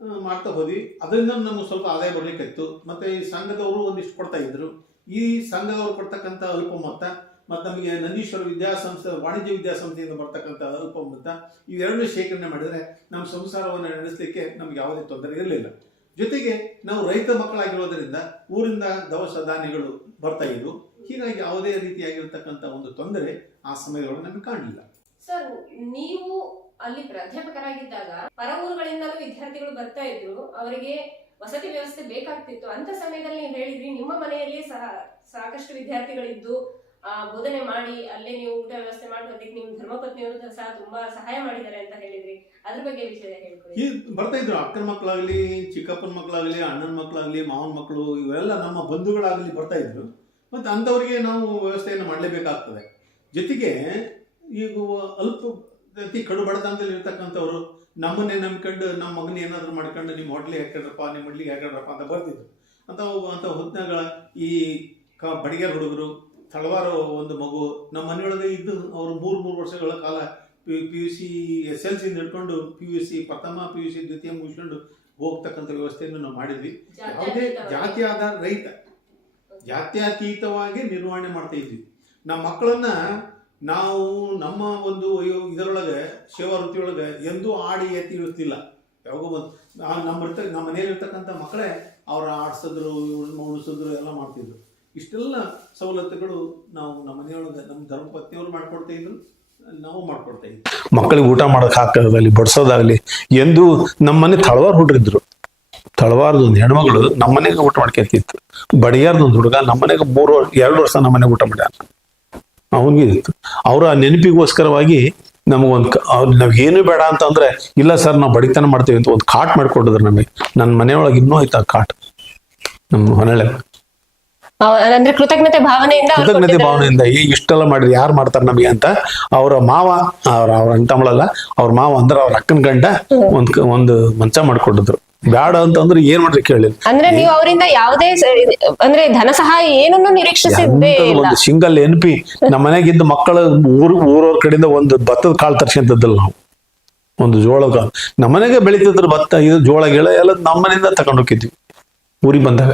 A: ಮಾಡ್ತಾ ಹೋದ್ವಿ. ಅದರಿಂದ ನಮ್ಗೆ ಸ್ವಲ್ಪ ಆದಾಯ ಬರಲಿಕ್ಕಿತ್ತು. ಮತ್ತು ಈ ಸಂಘದವರು ಒಂದಿಷ್ಟು ಕೊಡ್ತಾ ಇದ್ರು. ಈ ಸಂಘದವರು ಕೊಡ್ತಕ್ಕಂಥ ಅಲ್ಪ ಮೊತ್ತ ಮತ್ತು ನಮಗೆ ನಂದೀಶ್ವರ ವಿದ್ಯಾಸಂಸ್ಥೆ, ವಾಣಿಜ್ಯ ವಿದ್ಯಾಸಂಸ್ಥೆಯಿಂದ ಬರ್ತಕ್ಕಂಥ ಅಲ್ಪ ಮೊತ್ತ ಇವೆರಡೂ ಶೇಖರಣೆ ಮಾಡಿದರೆ ನಮ್ಮ ಸಂಸಾರವನ್ನು ನಡೆಸಲಿಕ್ಕೆ ನಮ್ಗೆ ಯಾವುದೇ ತೊಂದರೆ ಇರಲಿಲ್ಲ. ಜೊತೆಗೆ ನಾವು ರೈತ ಮಕ್ಕಳಾಗಿರೋದ್ರಿಂದ ಊರಿಂದ ದವಸ ಧಾನ್ಯಗಳು ಬರ್ತಾ ಇದ್ವು. ಹೀಗಾಗಿ ಯಾವುದೇ ರೀತಿಯಾಗಿರ್ತಕ್ಕಂಥ ಒಂದು ತೊಂದರೆ ಆ ಸಮಯದೊಳಗೆ ನಮಗೆ ಕಾಣಲಿಲ್ಲ.
B: ಸರ್, ನೀವು ಅಲ್ಲಿ ಪ್ರಾಧ್ಯಾಪಕರಾಗಿದ್ದಾಗ ಪರ ಊರುಗಳಿಂದಲೂ ವಿದ್ಯಾರ್ಥಿಗಳು ಬರ್ತಾ ಇದ್ರು. ಅವರಿಗೆ ವಸತಿ ವ್ಯವಸ್ಥೆ ಬೇಕಾಗ್ತಿತ್ತು. ಅಂತ ಸಮಯದಲ್ಲಿ ನೀವು ಹೇಳಿದ್ರಿ, ನಿಮ್ಮ ಮನೆಯಲ್ಲಿ ಸಹ ಸಾಕಷ್ಟು ವಿದ್ಯಾರ್ಥಿಗಳಿದ್ದು, ಆ, ಬೋಧನೆ ಮಾಡಿ, ಅಲ್ಲೇ ನೀವು ಊಟ ವ್ಯವಸ್ಥೆ ಮಾಡುವುದಕ್ಕೆ ನಿಮ್ಮ ಧರ್ಮಪತ್ನಿಯವರು ಸಹ ತುಂಬಾ ಸಹಾಯ ಮಾಡಿದ್ದಾರೆ ಅಂತ ಹೇಳಿದ್ರಿ. ಅದ್ರ ಬಗ್ಗೆ ವಿಷಯ ಹೇಳ್ಕೊಳ್ಳಿ
A: ಬರ್ತಾ ಇದ್ರು ಅಕ್ಕನ ಮಕ್ಕಳಾಗ್ಲಿ, ಚಿಕ್ಕಪ್ಪನ ಮಕ್ಕಳಾಗ್ಲಿ, ಅಣ್ಣನ ಮಕ್ಕಳಾಗ್ಲಿ, ಮಾವನ ಮಕ್ಕಳು ಇವೆಲ್ಲ ನಮ್ಮ ಬಂಧುಗಳಾಗ್ಲಿ ಬರ್ತಾ ಇದ್ರು. ಮತ್ತೆ ಅಂಥವ್ರಿಗೆ ನಾವು ವ್ಯವಸ್ಥೆಯನ್ನು ಮಾಡಲೇಬೇಕಾಗ್ತದೆ. ಜೊತೆಗೆ ಈಗ ಅಲ್ಪ ಅತಿ ಕಡು ಬಡತನದಲ್ಲಿ ಇರ್ತಕ್ಕಂಥವ್ರು ನಮ್ಮನ್ನೇ ನಂಬ್ಕೊಂಡು ನಮ್ಮ ಮಗನ ಏನಾದರೂ ಮಾಡ್ಕೊಂಡು ನಿಮ್ಮ ಹೋಟ್ಲಿಗೆ ಹಾಕಿಡ್ರಪ್ಪ ನಿಮ್ಮ ಮಡ್ಲಿಗೆ ಹಾಕಿಡ್ರಪ್ಪ ಅಂತ ಬರ್ತಿದ್ರು. ಅಂತ ಅಂತ ಹೊತ್ನಾಗ ಈ ಕ ಬಡಿಗೆ ಹುಡುಗರು ತಳವಾರ ಒಂದು ಮಗು ನಮ್ಮ ಮನೆಯೊಳಗೆ ಇದ್ದು ಅವರು ಮೂರು ಮೂರು ವರ್ಷಗಳ ಕಾಲ P P U C S L ಸಿಯಿಂದ ಹಿಡ್ಕೊಂಡು ಪಿ ಯು ಸಿ ಪ್ರಥಮ ಪಿ ಯು ಸಿ ದ್ವಿತೀಯ ಮುಗಿಸ್ಕೊಂಡು ಹೋಗ್ತಕ್ಕಂಥ ವ್ಯವಸ್ಥೆಯನ್ನು ನಾವು ಮಾಡಿದ್ವಿ. ಯಾವುದೇ ಜಾತಿ ಆಧಾರ ರಹಿತ ಜಾತ್ಯತೀತವಾಗಿ ನಿರ್ವಹಣೆ ಮಾಡ್ತಾ ಇದ್ವಿ. ನಮ್ಮ ಮಕ್ಕಳನ್ನ ನಾವು ನಮ್ಮ ಒಂದು ಇದರೊಳಗೆ, ಸೇವಾ ವೃತ್ತಿಯೊಳಗೆ ಎಂದೂ ಆಡಿ ಎತ್ತಿ ಇರುತ್ತಿಲ್ಲ ಯಾವಾಗೋ ಬಂದು ನಮ್ಮ ಇರ್ತ, ನಮ್ಮ ಮನೆಯಲ್ಲಿರ್ತಕ್ಕಂಥ ಮಕ್ಕಳೇ ಅವ್ರ ಆಡ್ಸಿದ್ರು ಉಣಿಸಿದ್ರು, ಎಲ್ಲ ಮಾಡ್ತಿದ್ರು. ಇಷ್ಟೆಲ್ಲ ಸವಲತ್ತುಗಳು ನಾವು ನಮ್ಮ ಮನೆಯೊಳಗೆ, ನಮ್ಮ ಧರ್ಮಪತ್ನಿಯವರು ಮಾಡ್ಕೊಡ್ತಾ ಇದ್ರು, ನಾವು ಮಾಡ್ಕೊಡ್ತಾ ಇದ್ವಿ.
C: ಮಕ್ಕಳಿಗೆ ಊಟ ಮಾಡಕ್ ಹಾಕೋದಾಗಲಿ ಬಡಿಸೋದಾಗ್ಲಿ, ಎಂದು ನಮ್ಮನೆ ತಳವಾರ ಹುಡ್ರಿದ್ರು. ತಳವಾರದ ಒಂದು ಹೆಣ್ಮಗಳು ನಮ್ಮನೆಗೆ ಊಟ ಮಾಡ್ಕೊತಿತ್ತು ಬಡಿಯಾರದ ಒಂದು ಹುಡುಗ ನಮ್ಮನೆಗೆ ಮೂರು, ಎರಡು ವರ್ಷ ನಮ್ಮನೆಗೆ ಊಟ ಮಾಡ್ಯಾನ. ಅವನಿಗೆ ಇತ್ತು ಅವರ ನೆನಪಿಗೋಸ್ಕರವಾಗಿ ನಮಗೊಂದು ಅವ್ರು ನಾವ್ ಏನು ಬೇಡ ಅಂತಂದ್ರೆ ಇಲ್ಲ ಸರ್ ನಾವು ಬಡಿತನ ಮಾಡ್ತೀವಿ ಅಂತ ಒಂದು ಕಾಟ್ ಮಾಡ್ಕೊಟ್ಟಿದ್ರು ನಮಗೆ. ನನ್ನ ಮನೆಯೊಳಗೆ ಇನ್ನೂ ಆಯ್ತು ಆ ಕಾಟ್. ನಮ್ಮ
B: ಅಂದ್ರೆ ಕೃತಜ್ಞತೆ ಭಾವನೆಯಿಂದ
C: ಕೃತಜ್ಞತೆ ಭಾವನೆಯಿಂದ ಈ ಇಷ್ಟೆಲ್ಲ ಮಾಡಿದ್ರೆ ಯಾರು ಮಾಡ್ತಾರೆ ನಮಗೆ? ಅಂತ ಅವರ ಮಾವ ಅವ್ರ ಅವ್ರ ಅಂತ ಅವ್ರ ಮಾವ ಅಂದ್ರೆ ಅವ್ರ ಅಕ್ಕನ ಗಂಡ ಒಂದ್ ಒಂದು ಮಂಚ ಮಾಡ್ಕೊಟ್ಟಿದ್ರು. ಬ್ಯಾಡ ಅಂತಂದ್ರೆ ಏನ್ ಮಾಡ್ರಿ ಕೇಳಿ.
B: ಅಂದ್ರೆ ನೀವು ಅವರಿಂದ ಯಾವುದೇ ಅಂದ್ರೆ ಧನ ಸಹಾಯ ಏನನ್ನು ನಿರೀಕ್ಷಿಸಿದ್ದೆ
C: ಒಂದು ಸಿಂಗಲ್ ಎನ್ ಪಿ ನಮ್ಮ ಮನೆಗಿದ್ದ ಮಕ್ಕಳ ಊರ್ ಊರವ್ರ ಕಡೆಯಿಂದ ಒಂದು ಭತ್ತದ ಕಾಳು ತರ್ಸಿದ್ದಲ್ಲ ನಾವು. ಒಂದು ಜೋಳ ಕಾಳು. ನಮ್ಮನೆಗೆ ಬೆಳೀತಿದ್ರು ಭತ್ತ ಇದು ಜೋಳ ಗಿಳ ಎಲ್ಲ ನಮ್ಮನೆಯಿಂದ ತಗೊಂಡು ಹೋಗಿದ್ವಿ. ಊರಿಗೆ ಬಂದಾಗ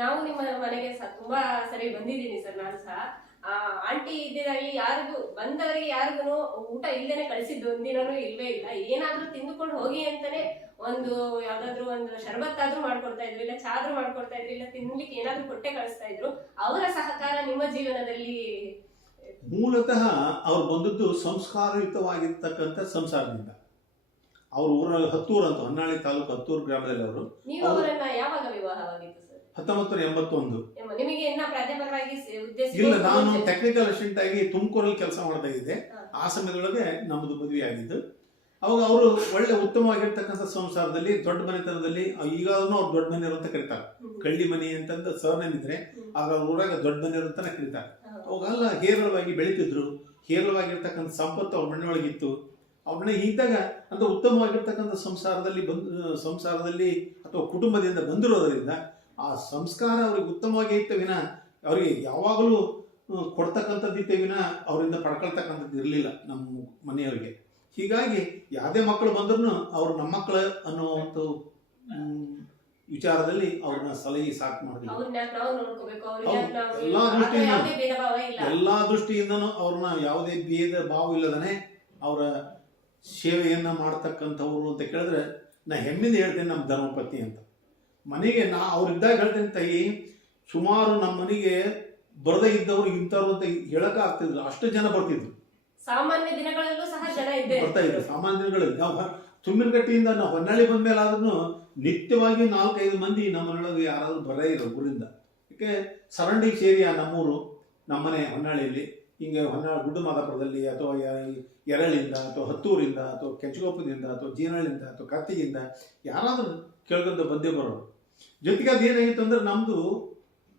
B: ನಾವು ನಿಮ್ಮ ಮನೆಗೆ ಸಹ ತುಂಬಾ ಸರಿ ಬಂದಿದ್ದೀನಿ ಸರ್ ನಾನು ಸಹ ಆ ಆಂಟಿ ಇದ್ದಿದಾಗಲಿ ಯಾರಿಗೂ ಬಂದವರಿಗೆ ಯಾರಿಗೂ ಊಟ ಇಲ್ದೇನೆ ಕಳಿಸಿದ್ದು ಒಂದಿನೂ ಇಲ್ವೇ ಇಲ್ಲ. ಏನಾದ್ರೂ ತಿಂದುಕೊಂಡು ಹೋಗಿ ಅಂತಾನೆ ಒಂದು ಯಾವ್ದಾದ್ರು ಒಂದು ಶರಬತ್ ಆದ್ರೂ ಮಾಡ್ಕೊಡ್ತಾ ಇದ್ರು ಇಲ್ಲ ಚಾದ್ರೂ ಮಾಡ್ಕೊಡ್ತಾ ಇದ್ರು ಇಲ್ಲ ತಿನ್ಲಿಕ್ಕೆ ಏನಾದ್ರೂ ಕೊಟ್ಟೆ ಕಳಿಸ್ತಾ ಇದ್ರು ಅವರ ಸಹಕಾರ ನಿಮ್ಮ ಜೀವನದಲ್ಲಿ
A: ಮೂಲತಃ ಅವ್ರು ಬಂದದ್ದು ಸಂಸ್ಕಾರಯುತವಾಗಿರ್ತಕ್ಕಂಥ ಸಂಸಾರದಿಂದ. ಅವ್ರ ಊರ ಹತ್ತೂರು ಅಂತ ಹೊನ್ನಾಳಿ ತಾಲೂಕು ಹತ್ತೂರು ಗ್ರಾಮದಲ್ಲಿ ಅವರು.
B: ನೀವು ಅವರನ್ನ ಯಾವಾಗ ವಿವಾಹವಾಗಿತ್ತು
A: ಹತ್ತೊಂಬತ್ತು ನೂರ ಎಂಬತ್ತೊಂದು.
B: ಎಮ್ಮ- ನಿಮಗೆ ಇನ್ನ ಪ್ರಾಧ್ಯಾಪಕರಾಗಿ ಉದ್ದೇಶ
A: ಇಲ್ಲ ನಾನು ಟೆಕ್ನಿಕಲ್ ಅಸಿಸ್ಟೆಂಟ್ ಆಗಿ ತುಮಕೂರಲ್ಲಿ ಕೆಲಸ ಮಾಡ್ತಾ ಇದ್ದೆ. ಆ ಸಮಯದೊಳಗೆ ನಮ್ಮದು ಮದುವೆ ಆಗಿದ್ದು ಅವಾಗ ಅವರು ಒಳ್ಳೆ ಉತ್ತಮವಾಗಿರ್ತಕ್ಕಂಥ ಸಂಸಾರದಲ್ಲಿ ದೊಡ್ಡ ಮನೆತನದಲ್ಲಿ ಈಗಾದ್ರೂ ಅವ್ರು ದೊಡ್ಡ ಮನೆಯವರು ಅಂತ ಕರೀತಾರೆ. ಕಳ್ಳಿ ಮನೆ ಅಂತಂದ ಸರ್ನೇಮ್ ಇದ್ರೆ ಆಗ ಅವ್ರ ಊರಾಗ ದೊಡ್ಡ ಮನೆಯವರು ಅಂತಾನೆ ಕರೀತಾರೆ. ಅವಾಗೆಲ್ಲ ಹೇರಳವಾಗಿ ಬೆಳೀತಿದ್ರು. ಹೇರಳವಾಗಿರ್ತಕ್ಕಂಥ ಸಂಪತ್ತು ಅವ್ರ ಮನೆಯೊಳಗಿತ್ತು. ಅವ್ರ ಮನೆ ಇದ್ದಾಗ ಅಂತ ಉತ್ತಮವಾಗಿರ್ತಕ್ಕಂಥ ಸಂಸಾರದಲ್ಲಿ ಬಂದು ಸಂಸಾರದಲ್ಲಿ ಅಥವಾ ಕುಟುಂಬದಿಂದ ಬಂದಿರೋದರಿಂದ ಆ ಸಂಸ್ಕಾರ ಅವ್ರಿಗೆ ಉತ್ತಮವಾಗಿ ಇತ್ತು ವಿನ ಅವರಿಗೆ ಯಾವಾಗಲೂ ಕೊಡ್ತಕ್ಕಂಥದ್ದಿತ್ತ ವಿನ ಅವರಿಂದ ಪಡ್ಕೊಳ್ತಕ್ಕಂಥದ್ದು ಇರಲಿಲ್ಲ ನಮ್ಮ ಮನೆಯವರಿಗೆ ಹೀಗಾಗಿ ಯಾವುದೇ ಮಕ್ಕಳು ಬಂದ್ರೂ ಅವ್ರು ನಮ್ಮ ಮಕ್ಕಳು ಅನ್ನೋ ಒಂದು ವಿಚಾರದಲ್ಲಿ ಅವ್ರನ್ನ ಸಲಹೆ ಸಾಕು
B: ಮಾಡಿದ್ರು.
A: ಎಲ್ಲಾ ದೃಷ್ಟಿಯಿಂದ. ಎಲ್ಲಾ ದೃಷ್ಟಿಯಿಂದನೂ ಅವ್ರನ್ನ ಯಾವುದೇ ಭೇದ ಭಾವ ಇಲ್ಲದನೆ ಅವರ ಸೇವೆಯನ್ನ ಮಾಡ್ತಕ್ಕಂಥವ್ರು ಅಂತ ಕೇಳಿದ್ರೆ ನಾ ಹೆಮ್ಮಿಂದ ಹೇಳ್ತೇನೆ ನಮ್ಮ ಧರ್ಮಪತಿ ಅಂತ ಮನೆಗೆ ನಾ ಅವ್ರಿದ್ದಾಗ ಹೇಳ್ತೇನೆ ತಾಯಿ ಸುಮಾರು ನಮ್ಮ ಮನೆಗೆ ಬರದೇ ಇದ್ದವ್ರು ಇಂಥವ್ರು ಅಂತ ಹೇಳಕ್ ಆಗ್ತಿದ್ರು ಅಷ್ಟು ಜನ ಬರ್ತಿದ್ರು.
B: ಸಾಮಾನ್ಯ ದಿನಗಳಲ್ಲೂ ಸಹ ಜನ ಇದ್ದೇ
A: ಬರ್ತಾ ಇದ್ರು. ಸಾಮಾನ್ಯ ದಿನಗಳಲ್ಲಿ. ನಾವು ತುಮ್ಮಿನಗಟ್ಟಿಯಿಂದ ನಾವು ಹೊನ್ನಾಳಿ ಬಂದ ಮೇಲೆ ಆದ್ರೂ ನಿತ್ಯವಾಗಿ ನಾಲ್ಕೈದು ಮಂದಿ ನಮ್ಮನೊಳಗೆ ಯಾರಾದ್ರೂ ಬರೇ ಇರೋ ಊರಿಂದ. ಯಾಕೆ? ಸರಂಡಿ ಸೇರಿಯ ನಮ್ಮೂರು ನಮ್ಮನೆ ಹೊನ್ನಾಳಿಯಲ್ಲಿ. ಹಿಂಗೆ ಹೊನ್ನಾಳಿ ಗುಡ್ಡು ಮಾದಾಪುರದಲ್ಲಿ ಅಥವಾ ಎರಳಿಂದ ಅಥವಾ ಹತ್ತೂರಿಂದ ಅಥವಾ ಕೆಂಚಗೋಪದಿಂದ ಅಥವಾ ಜೀನಳಿಂದ ಅಥವಾ ಕತ್ತಿಯಿಂದ ಯಾರಾದ್ರೂ ಕೇಳ್ಕೊಂಡು ಬಂದೇ ಬರೋರು. ಜೊತೆಗೆ ಅದು ಏನಾಗಿತ್ತು ಅಂದ್ರೆ ನಮ್ಮದು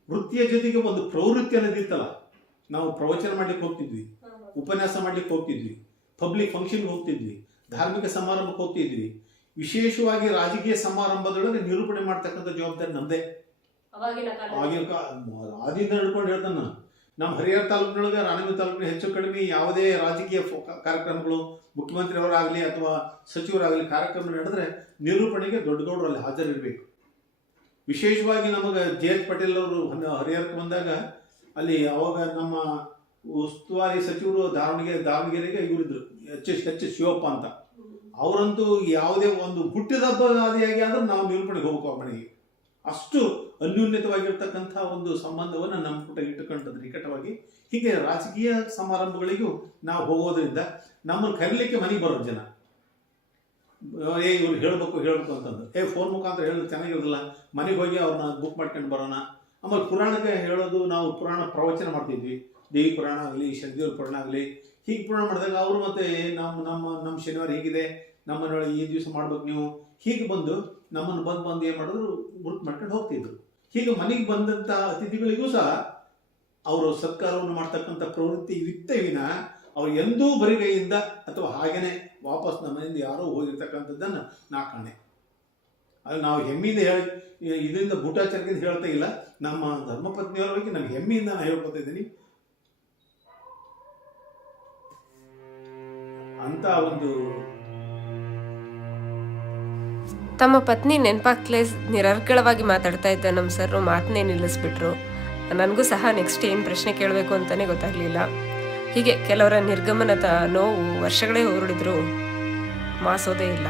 A: ವೃತ್ತಿಯ ಜೊತೆಗೆ ಒಂದು ಪ್ರವೃತ್ತಿ ಅನ್ನೋದಿತ್ತಲ್ಲ ನಾವು ಪ್ರವಚನ ಮಾಡ್ಲಿಕ್ಕೆ ಹೋಗ್ತಿದ್ವಿ. ಉಪನ್ಯಾಸ ಮಾಡ್ಲಿಕ್ಕೆ ಹೋಗ್ತಿದ್ವಿ. ಪಬ್ಲಿಕ್ ಫಂಕ್ಷನ್ಗೆ ಹೋಗ್ತಿದ್ವಿ. ಧಾರ್ಮಿಕ ಸಮಾರಂಭಕ್ಕೆ ಹೋಗ್ತಿದ್ವಿ. ವಿಶೇಷವಾಗಿ ರಾಜಕೀಯ ಸಮಾರಂಭದೊಳಗೆ ನಿರೂಪಣೆ ಮಾಡ್ತಕ್ಕಂಥ ಜವಾಬ್ದಾರಿ ನಮ್ದೇ. ಆದಿಂದ ನಡ್ಕೊಂಡು ಹೇಳ್ತಾನೆ ನಾನು. ನಮ್ಮ ಹರಿಹರ ತಾಲೂಕಿನೊಳಗೆ ರಾಣಿ ತಾಲೂಕಿನ ಹೆಚ್ಚು ಕಡಿಮೆ ಯಾವುದೇ ರಾಜಕೀಯ ಕಾರ್ಯಕ್ರಮಗಳು ಮುಖ್ಯಮಂತ್ರಿಯವರಾಗಲಿ ಅಥವಾ ಸಚಿವರಾಗಲಿ ಕಾರ್ಯಕ್ರಮ ನಡೆದ್ರೆ ನಿರೂಪಣೆಗೆ ದೊಡ್ಡ ದೊಡ್ಡರಲ್ಲಿ ಹಾಜರಿರಬೇಕು. ವಿಶೇಷವಾಗಿ ನಮಗೆ ಜೆ ಪಟೇಲ್ ಅವರು ಹರಿಹರಕ್ಕೆ ಬಂದಾಗ ಅಲ್ಲಿ ಅವಾಗ ನಮ್ಮ ಉಸ್ತುವಾರಿ ಸಚಿವರು ದಾವಣಗೆರೆ, ದಾವಣಗೆರೆಗೆ ಇವರಿದ್ರು, ಎಚ್ ಎಸ್, ಎಚ್ ಶಿವಪ್ಪ ಅಂತ. ಅವರಂತೂ ಯಾವುದೇ ಒಂದು ಹುಟ್ಟಿದ ಹಬ್ಬ ಆದಿಯಾಗಿ ಆದ್ರೆ ನಾವು ನಿರೂಪಣೆಗೆ ಹೋಗ್ಬೇಕು ಆ ಮನೆಗೆ. ಅಷ್ಟು ಅನ್ಯೂನ್ಯತವಾಗಿರ್ತಕ್ಕಂಥ ಒಂದು ಸಂಬಂಧವನ್ನು ನಮ್ಮ ಪುಟ ಇಟ್ಟುಕೊಂಡದ್ದು ನಿಕಟವಾಗಿ. ಹೀಗೆ ರಾಜಕೀಯ ಸಮಾರಂಭಗಳಿಗೂ ನಾವು ಹೋಗೋದ್ರಿಂದ ನಮ್ಮನ್ನು ಕರೀಲಿಕ್ಕೆ ಮನೆಗೆ ಬರೋದು ಜನ. ಏ ಇವ್ರು ಹೇಳಬೇಕು ಹೇಳಬೇಕು ಅಂತಂದು ಏ ಫೋನ್ ಮುಖಾಂತರ ಹೇಳಿದ್ರೆ ಚೆನ್ನಾಗಿರೋದಿಲ್ಲ ಮನೆಗೆ ಹೋಗಿ ಅವ್ರನ್ನ ಬುಕ್ ಮಾಡ್ಕೊಂಡು ಬರೋಣ. ಆಮೇಲೆ ಪುರಾಣಕ್ಕೆ ಹೇಳೋದು ನಾವು ಪುರಾಣ ಪ್ರವಚನ ಮಾಡ್ತಿದ್ವಿ. ದೇವಿ ಪುರಾಣ ಆಗಲಿ ಶಕ್ತಿಯವ್ರ ಪುರಾಣ ಆಗಲಿ. ಹೀಗೆ ಪುರಾಣ ಮಾಡಿದಾಗ ಅವರು ಮತ್ತೆ ನಮ್ಮ ನಮ್ಮ ನಮ್ಮ ಶನಿವಾರ ಹೀಗಿದೆ. ನಮ್ಮ ಮನೆಯೊಳಗೆ ಈ ದಿವಸ ಮಾಡ್ಬೇಕು ನೀವು. ಹೀಗೆ ಬಂದು ನಮ್ಮನ್ನು ಬಂದು ಬಂದು ಏನು ಮಾಡಿದ್ರು, ಗುರುತು ಮಾಡ್ಕೊಂಡು ಹೋಗ್ತಿದ್ರು. ಹೀಗೆ ಮನೆಗೆ ಬಂದಂಥ ಅತಿಥಿಗಳಿಗೂ ಸಹ ಅವರು ಸತ್ಕಾರವನ್ನು ಮಾಡ್ತಕ್ಕಂಥ ಪ್ರವೃತ್ತಿ ಇತ್ತೇ ವಿನ ಅವ್ರು ಎಂದೂ ಬರಿಗೈಯಿಂದ ಅಥವಾ ಹಾಗೇನೆ ವಾಪಸ್ ನಮ್ಮ ಮನೆಯಿಂದ ಯಾರೋ ಹೋಗಿರ್ತಕ್ಕಂಥದ್ದನ್ನು ನಾ ಕಾಣೆ. ಅದು ನಾವು ಹೆಮ್ಮೆಯಿಂದ ಹೇಳಿ, ಇದರಿಂದ ಬೂಟಾಚಾರದಿಂದ ಹೇಳ್ತಾ ಇಲ್ಲ. ನಮ್ಮ ಧರ್ಮಪತ್ನಿಯವರ ಬಗ್ಗೆ ನಾನು ಹೆಮ್ಮೆಯಿಂದ ನಾನು ಹೇಳ್ಕೊತಾ ಇದ್ದೀನಿ. ಅಂತ ಒಂದು
B: ತಮ್ಮ ಪತ್ನಿ ನೆನಪಾಗ್ಲೇ ನಿರರ್ಗಳವಾಗಿ ಮಾತಾಡ್ತಾ ಇದ್ದ ನಮ್ಮ ಸರ್ ಮಾತನ್ನೇ ನಿಲ್ಲಿಸ್ಬಿಟ್ರು. ನನಗೂ ಸಹ ನೆಕ್ಸ್ಟ್ ಏನು ಪ್ರಶ್ನೆ ಕೇಳಬೇಕು ಅಂತಲೇ ಗೊತ್ತಾಗಲಿಲ್ಲ. ಹೀಗೆ ಕೆಲವರ ನಿರ್ಗಮನದ ನೋವು ವರ್ಷಗಳೇ ಹೊರಡಿದ್ರು ಮಾಸೋದೇ ಇಲ್ಲ.